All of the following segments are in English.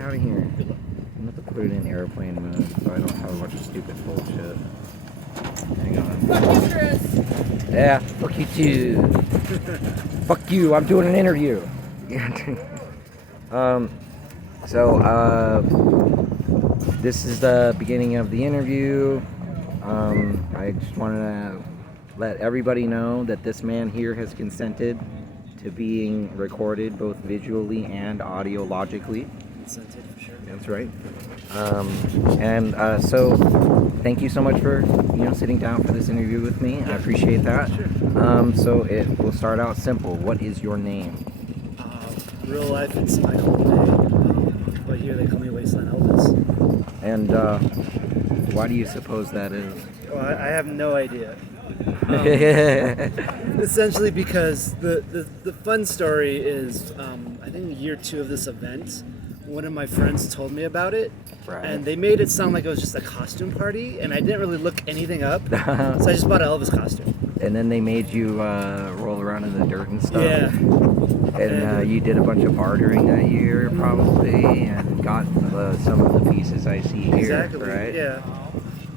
out of here. I'm going to put it in airplane mode so I don't have a bunch of stupid bullshit. Hang on. Fuck you, Chris! Yeah, fuck you too. Fuck you, I'm doing an interview. This is the beginning of the interview. I just wanted to let everybody know that this man here has consented to being recorded both visually and audiologically. Consented for sure. That's right. So thank you so much for sitting down for this interview with me. I appreciate that. Sure. So it will start out simple. What is your name? Real life, it's Michael Day, but here they call me Wastland Elvis. And why do you suppose that is? Well, I have no idea. Essentially because the fun story is, I think year 2 of this event, one of my friends told me about it, Right. and they made it sound like it was just a costume party, and I didn't really look anything up, so I just bought an Elvis costume. And then they made you roll around in the dirt and stuff. Yeah. And you did a bunch of bartering that year, probably, and got some of the pieces I see here. Exactly. Right? Yeah.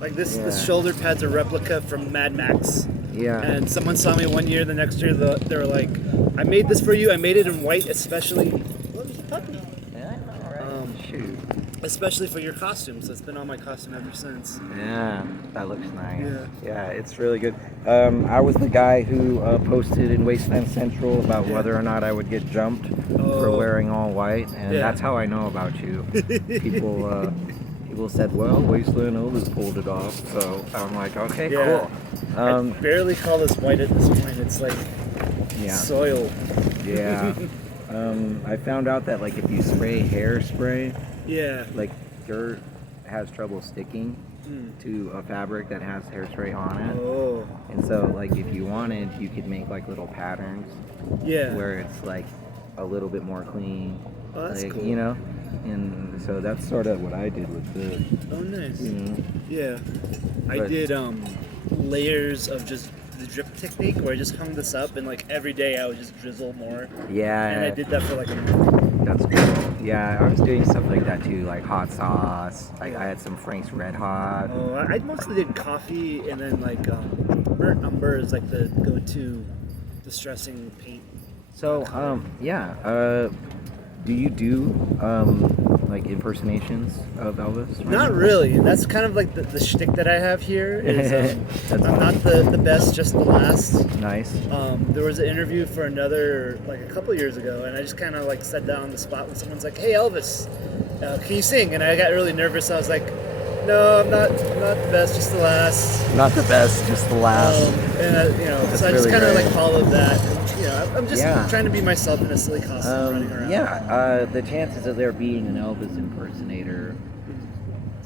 Like this shoulder pad's a replica from Mad Max. Yeah. And someone saw me one year, the next year they were like, I made this for you. I made it in white, especially. What was the puppy? Yeah. All right. Shoot. Especially for your costume. So it's been on my costume ever since. Yeah, that looks nice. Yeah. Yeah, it's really good. I was the guy who posted in Wasteland Central about whether or not I would get jumped for wearing all white, and that's how I know about you. People said, well, Wastland Elvis pulled it off, so I'm like, okay, cool. I barely call this white at this point. It's like soil. Yeah. I found out that like if you spray hairspray, like dirt has trouble sticking to a fabric that has hairspray on it. Oh. And so like if you wanted, you could make like little patterns where it's like a little bit more clean. Oh, that's like, cool. And so that's sort of what I did with this. Oh, nice. You know? Yeah. I did layers of just the drip technique where I just hung this up and like every day I would just drizzle more. Yeah. And I did that for like a month. That's cool. Yeah, I was doing stuff like that too, like hot sauce. Like I had some Frank's Red Hot. Oh, I mostly did coffee and then like burnt umber is like the go-to distressing paint. So, do you do like impersonations of Elvis? Right? Not really, and that's kind of like the shtick that I have here. Is, I'm not the best, just the last. Nice. There was an interview for another like a couple years ago, and I just kind of like sat down on the spot when someone's like, "Hey Elvis, can you sing?" And I got really nervous. I was like, "No, I'm not the best, just the last." Not the best, just the last. So I just really kind of great. like followed that. And, I'm just trying to be myself in a silly costume running around. Yeah, the chances of there being an Elvis impersonator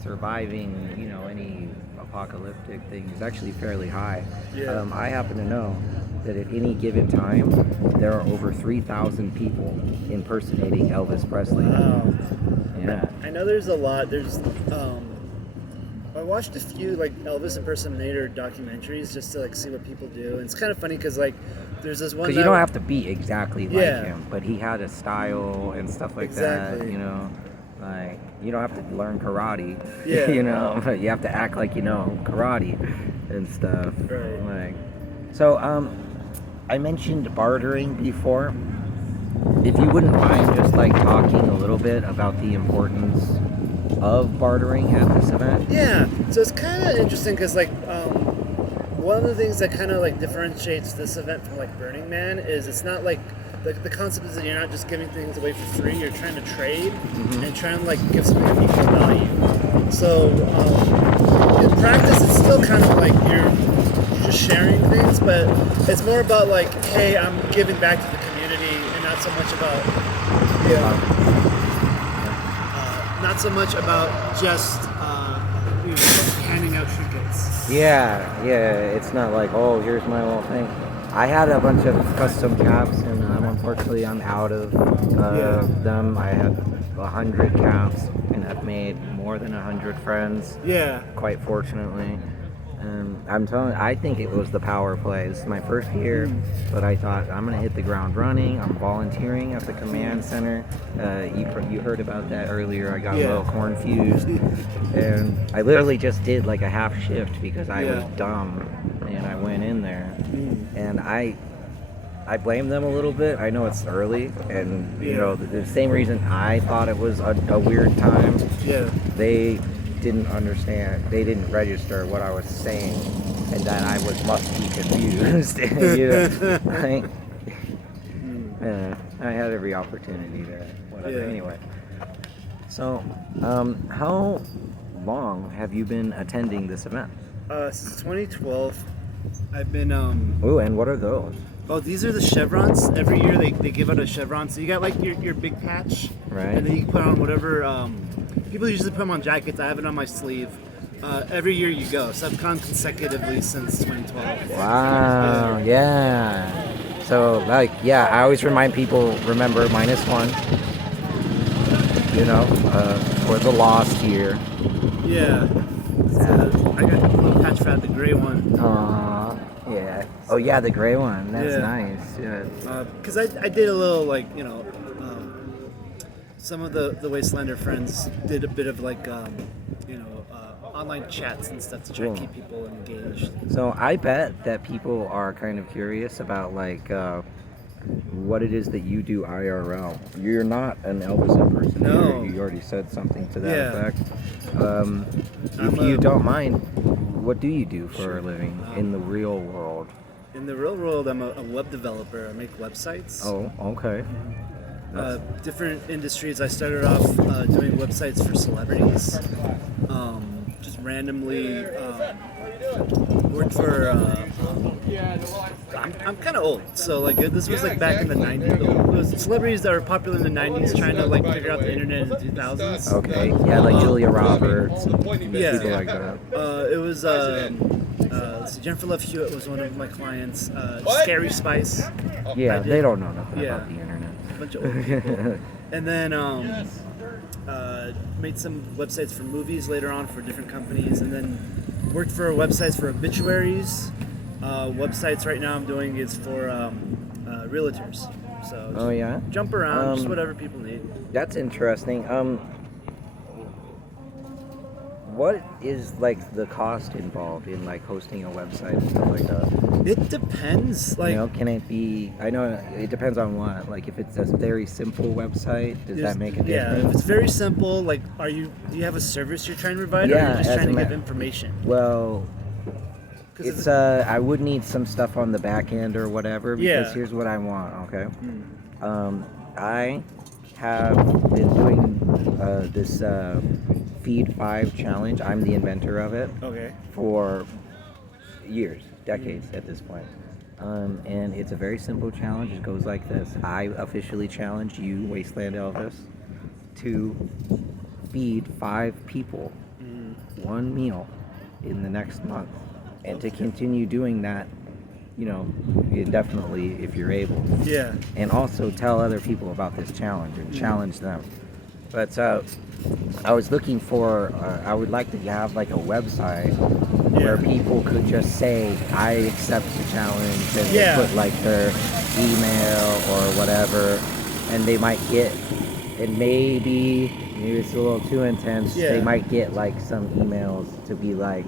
surviving, any apocalyptic thing is actually fairly high. Yeah. I happen to know that at any given time, there are over 3,000 people impersonating Elvis Presley. Wow. Yeah. I know there's a lot. I watched a few like Elvis impersonator documentaries just to like see what people do, and it's kind of funny because like there's this one. Because you don't have to be exactly like him, but he had a style and stuff like that. Like you don't have to learn karate. But you have to act like you know karate and stuff. Right. Like, so I mentioned bartering before. If you wouldn't mind just like talking a little bit about the importance of bartering at this event. Yeah, so it's kind of interesting because like one of the things that kind of like differentiates this event from like Burning Man is it's not like the concept is that you're not just giving things away for free. You're trying to trade and trying to like give something of equal value. So in practice, it's still kind of like you're just sharing things, but it's more about like, hey, I'm giving back to the community, and not so much about not so much about just handing out trinkets. Yeah, it's not like, oh, here's my little thing. I had a bunch of custom caps, and unfortunately I'm out of them. I had 100 caps, and I've made more than 100 friends. Yeah. Quite fortunately. I think it was the power play. This is my first year, but I thought I'm gonna hit the ground running. I'm volunteering at the command center. You heard about that earlier. I got a little confused, and I literally just did like a half shift because I was dumb, and I went in there, and I blame them a little bit. I know it's early, and you know the same reason I thought it was a weird time. Yeah. They didn't understand. They didn't register what I was saying, and that I must be confused. You know, I had every opportunity there. Whatever. Yeah. Anyway, so how long have you been attending this event? Since 2012, I've been Oh, and what are those? Oh, these are the chevrons. Every year they give out a chevron. So you got like your big patch, Right. And then you can put on whatever. People usually put them on jackets. I have it on my sleeve. Every year you go. So I've gone consecutively since 2012. Wow. Yeah. So like, yeah, I always remind people, remember -1. You know, for the lost year. Yeah. So I got a little patch for that, the gray one. Yeah. Oh yeah, the gray one. That's nice. Yeah. Because I did a little like some of the Wastelander friends did a bit of like online chats and stuff to try to keep people engaged. So I bet that people are kind of curious about like what it is that you do IRL. You're not an Elvis impersonator. No. You already said something to that effect. If you don't mind, what do you do for a living in the real world? In the real world, I'm a web developer. I make websites. Oh, okay. Different industries. I started off doing websites for celebrities. Just randomly worked for. I'm kind of old, so like this was like back in the 90s. It was celebrities that were popular in the 90s trying to like figure out the internet in the 2000s. Okay. Yeah, like Julia Roberts. And people like that. It was. Jennifer Love Hewitt was one of my clients. Scary Spice. Yeah, they don't know nothing about the internet. A bunch of old people. And then made some websites for movies later on for different companies, and then worked for websites for obituaries. Websites right now I'm doing is for realtors. So jump around, just whatever people need. That's interesting. What is like the cost involved in like hosting a website and stuff like that? It depends. Like, you know, can it be? I know it depends on what. Like, if it's a very simple website, does that make a difference? Yeah, if it's very simple, like, do you have a service you're trying to provide, or are you just trying to give information? Well, it's I would need some stuff on the back end or whatever, because here's what I want. Okay, I have been doing this Feed 5 challenge. I'm the inventor of it. Okay. For years, decades at this point. And it's a very simple challenge. It goes like this. I officially challenge you, Wastland Elvis, to feed 5 people one meal in the next month. And to continue doing that, you know, indefinitely if you're able. Yeah. And also tell other people about this challenge and challenge them. But I was looking for, I would like to have like a website where people could just say, I accept the challenge, and they put like their email or whatever, and they might get, and maybe it's a little too intense, they might get like some emails to be like,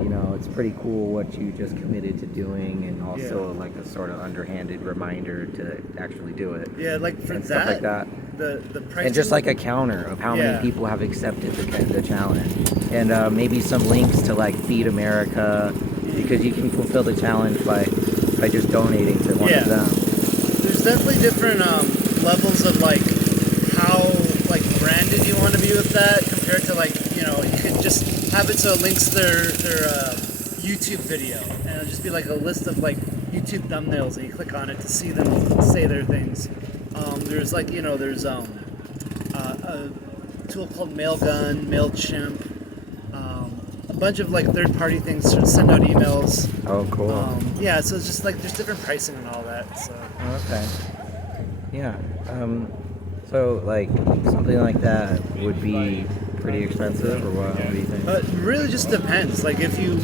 you know, it's pretty cool what you just committed to doing, and also like a sort of underhanded reminder to actually do it. Yeah, like for and that, stuff like that. The price And just like a counter of how many people have accepted the challenge, and maybe some links to like Feed America, because you can fulfill the challenge by just donating to one of them. There's definitely different levels of like how like branded you want to be with that compared to like, you know, you could just have it so it links their YouTube video, and it'll just be like a list of like YouTube thumbnails, and you click on it to see them say their things. There's like, you know, there's a tool called Mailgun, MailChimp, a bunch of like third-party things to send out emails. Oh, cool. Yeah, so it's just like there's different pricing and all that. So. Okay. Yeah. So like something like that would be pretty expensive, or what? What do you think? It really just depends. Like if you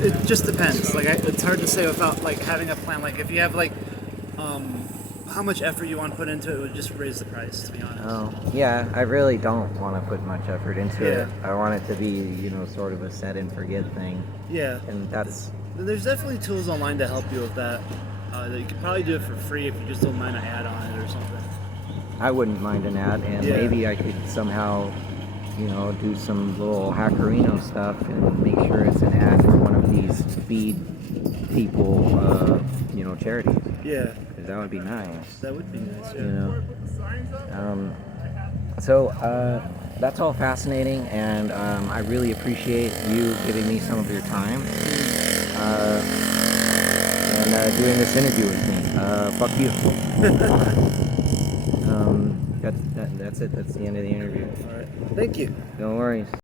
it just depends. Like it's hard to say without like having a plan. Like if you have like how much effort you want to put into it would just raise the price, to be honest. Oh, yeah, I really don't want to put much effort into Yeah. it. I want it to be, you know, sort of a set and forget thing. Yeah. And that's, There's definitely tools online to help you with that. That you could probably do it for free if you just don't mind an ad on it or something. I wouldn't mind an ad, and Yeah. maybe I could somehow, you know, do some little hackerino stuff and make sure it's an ad for one of these feed people, you know, charities. Yeah. Because that would be nice. That would be nice. Yeah. You know. So that's all fascinating, and I really appreciate you giving me some of your time and doing this interview with me. Fuck you. That's it. That's the end of the interview. All right. Thank you. No worries.